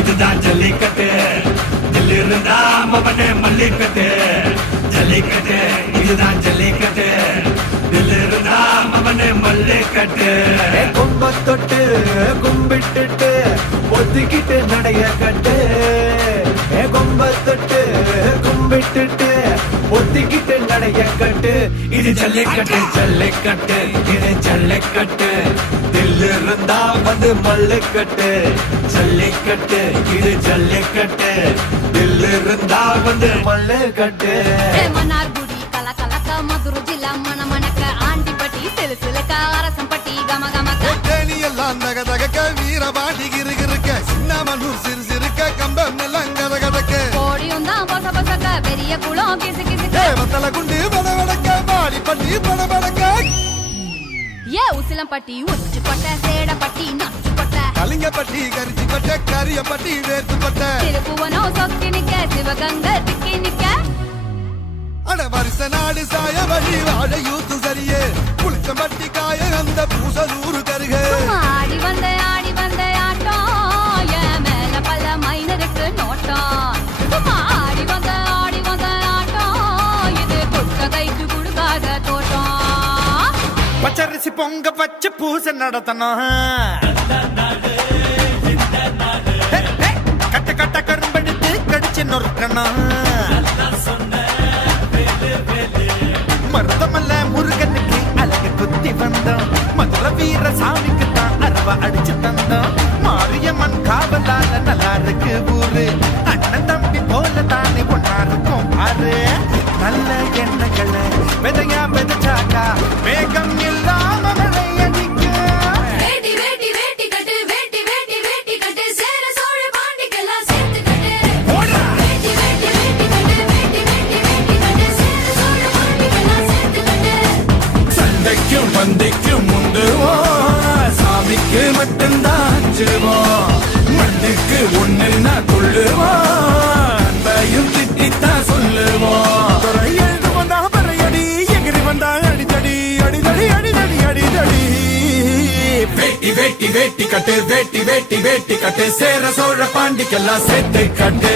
இதுதான் ஜல்லிக்கட்டு தில்லு இருந்தா மவனே மல்லிக்கட்டு ஜல்லிக்கட்டு இதுதான் ஜல்லிக்கட்டு தில்லு இருந்தா மவனே மல்லிக்கட்டு கும்ப தொட்டு கும்பிட்டுட்டு ஒத்திக்கிட்டு நடைய கட்டு கும்ப தொட்டு கும்பிட்டுட்டு ஒத்திக்கிட்டு நடைய கட்டு இது ஜல்லிக்கட்டு ஜல்லிக்கட்டு இது ஜல்லிக்கட்டு தில்லு இருந்தா வந்து மல்லிக்கட்டு ஜல்லிக்கட்டு இது ஜல்லிக்கட்டு தில்லு இருந்தா வந்து மல்லிக்கட்டு மன்னார்குடி கல கலக்க மதுரை ஜில்லா மணமணக்க ஆண்டிப்பட்டி சிலு சிலுக்க அரசம்பட்டி கம கமக்க எல்லாம் தக தகக்க வீரபாண்டி கிருகிருக்க சின்னமனூர் சிறு சிறுக்க கம்பம் எல்லாம் கத கதக்க கோடியும் தான் பொச பொசக்க பெரிய குளம் கிசு கிசுக்க வத்தல குண்டு படபடக்க பாடிப்பட்டி படபடக்க ஏ உசிலம்பட்டி உச்சிப்பட்ட சேடப்பட்டி நச்சுப்பட்ட கலிங்கப்பட்டி கரிச்சிப்பட்ட கரியப்பட்டி வேர்த்துப்பட்ட திருப்புவனம் சொக்கி நிக்க சிவகங்க திக்கி நிக்க அட வருஷ நாடு சாய வழி வாழ யூத்து சரியே புளிச்சம்பட்டி காய அந்த பூசலூரு கருக ஆடி வந்த ஆட்டம் என் மேல பல மைனருக்கு நோட்டம் ஆடி வந்த ஆட்டம் இது கொட்ட கைக்கு கொடுக்காத தோட்டம் பச்சரிசி பொங்க பச்சை பூசை நடத்தணும் கட்ட கட்ட கரும்பெடுத்து கடிச்சு நொறுக்கணும் மருதமல்ல முருகனுக்கு அழகு குத்தி வந்தோம் மதுர வீர சாமிக்கு தான் அருவா அடிச்சு தந்தோம் மாரியம்மன் காவலால நல்லா இருக்கு ஊரு அண்ணன் தம்பி போல தானே ஒன்னா இருக்கும் பாரு நல்ல எண்ணங்களை விதையா விதைச்சாக்கா வேகம் இல்லாம மழை அடிக்கும் வேட்டி வேட்டி வேட்டி கட்டு வேட்டி வேட்டி வேட்டி கட்டு சேர சோழ பாண்டிக்கெல்லாம் சேர்த்து கட்டு வேட்டி வேட்டி வேட்டி கட்டு வேட்டி வேட்டி வேட்டி கட்டு சேர சோழ பாண்டிக்கெல்லாம் சேர்த்து கட்டு சண்டைக்கும் பந்தைக்கும் முந்துவோம் சாமிக்கு மட்டும்தான் அஞ்சுவோம் மண்ணுக்கு ஒண்ணுன்னா கொள்ளுவோம் அன்பையும் திட்டித்தான் சொல்லுவோம் எழுது வந்தா பறையடி எகிரி வந்தா அடித்தடி அடிதடி அடிதடி அடிதடி வேட்டி வேட்டி வேட்டி கட்டு வேட்டி வேட்டி வேட்டி கட்டு சேர சோழ பாண்டிக்கெல்லாம் சேர்த்து கட்டு